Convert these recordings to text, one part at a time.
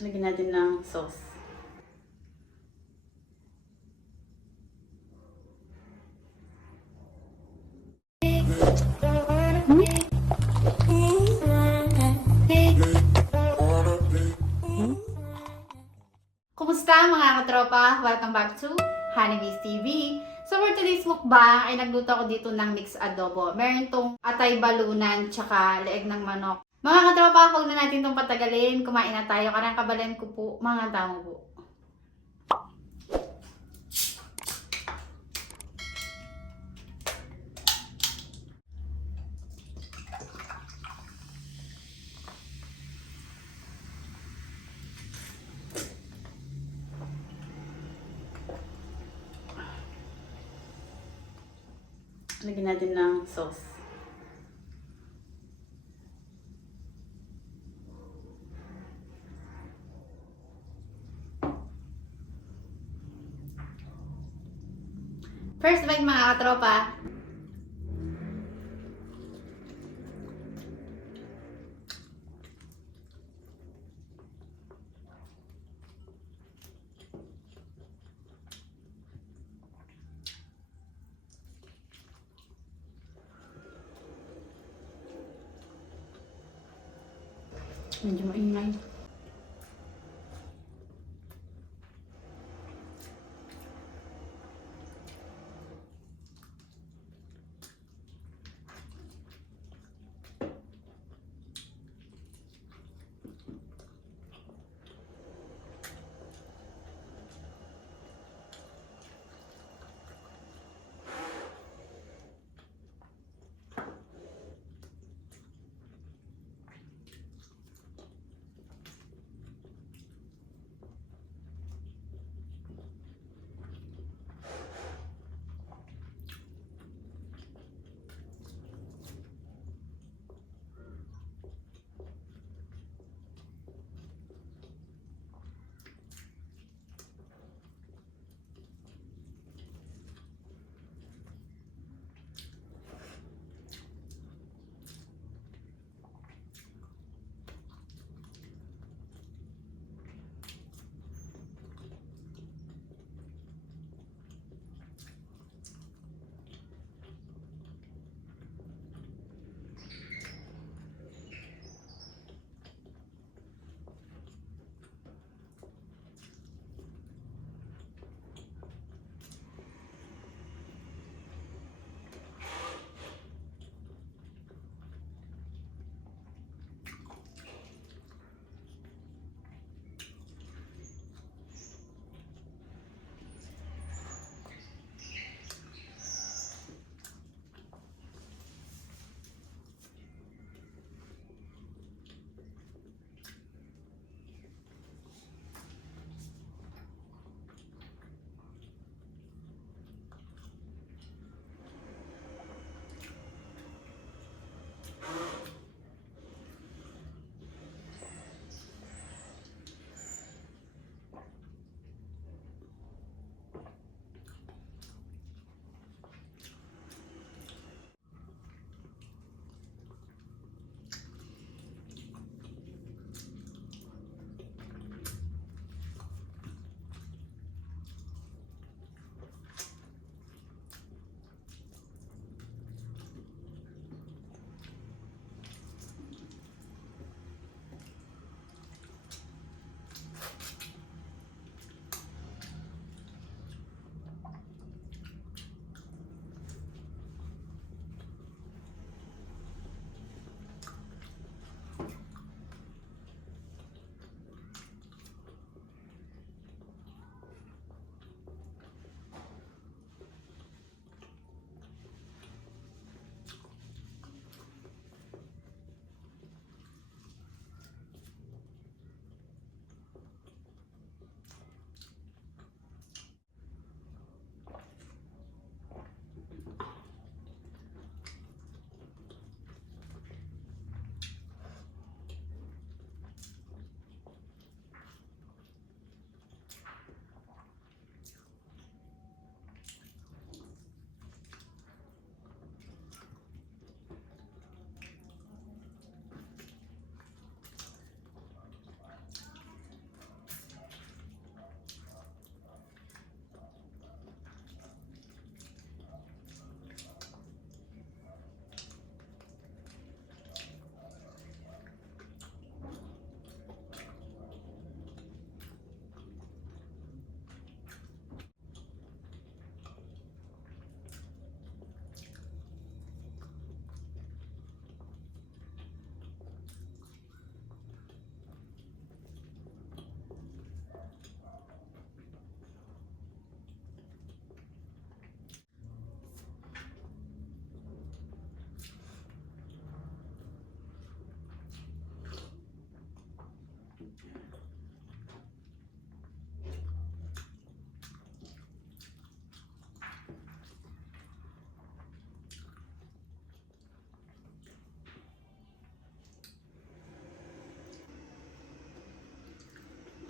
Lagyan natin ng sauce. Kumusta mga katropa? Welcome back to Honeybees TV. So for today's mukbang ay nagluto ako dito ng mix adobo. Meron tong atay balunan tsaka leeg ng manok. Mga katropa, huwag na natin itong patagalin. Kumain na tayo. Karang kabalan ko po, mga tamo po. Lagyan natin ng sauce. First bite mga katropa. Medyo maingay.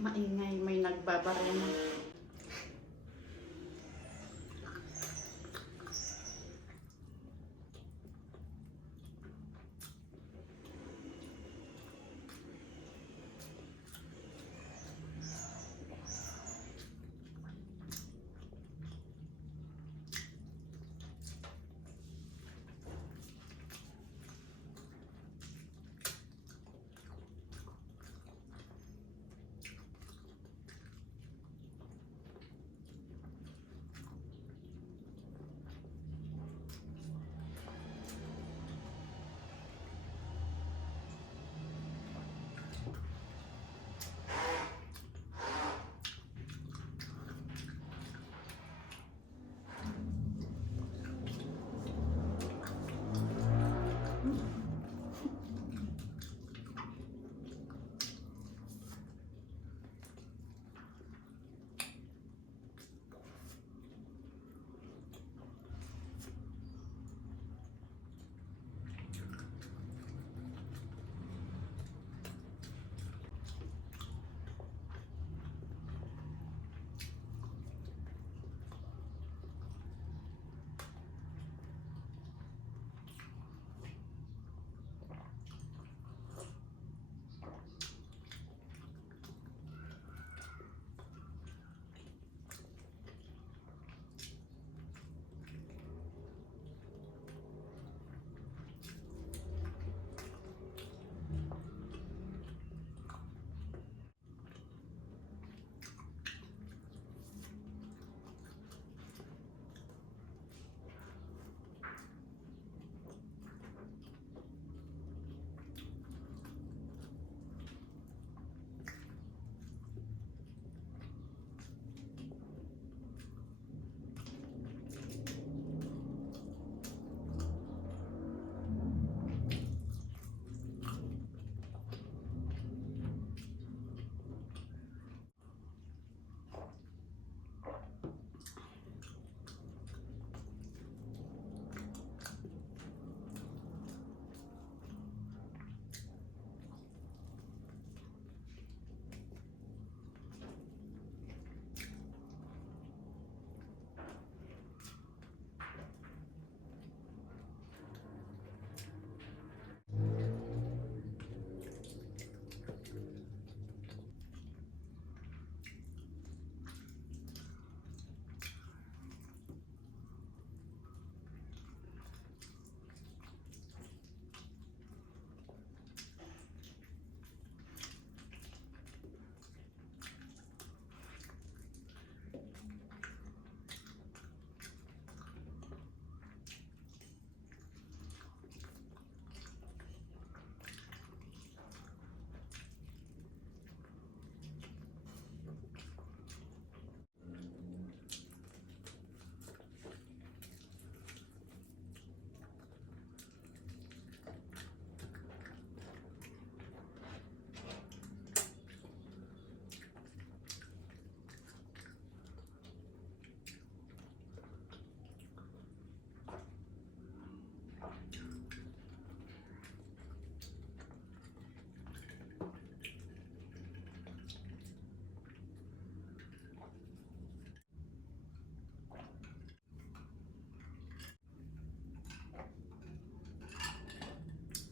Maingay, may nagbabarena.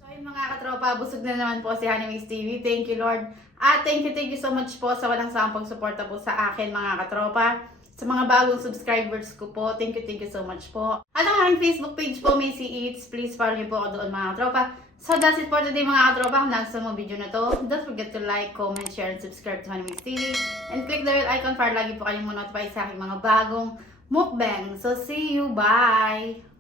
Ayun mga katropa, busog na naman po si Honeyways TV. Thank you Lord. At thank you so much po sa walang sawang pagsuporta po sa akin mga katropa. Sa mga bagong subscribers ko po, thank you so much po. At ang aking Facebook page po, Macy Eats. Please follow niyo po ako doon mga katropa. So that's it for today mga katropa. Kung nagustuhan mo video na to, don't forget to like, comment, share, and subscribe to Honeyways TV. And click the bell icon para lagi po kayong ma-notify sa aking mga bagong mukbang. So see you, bye!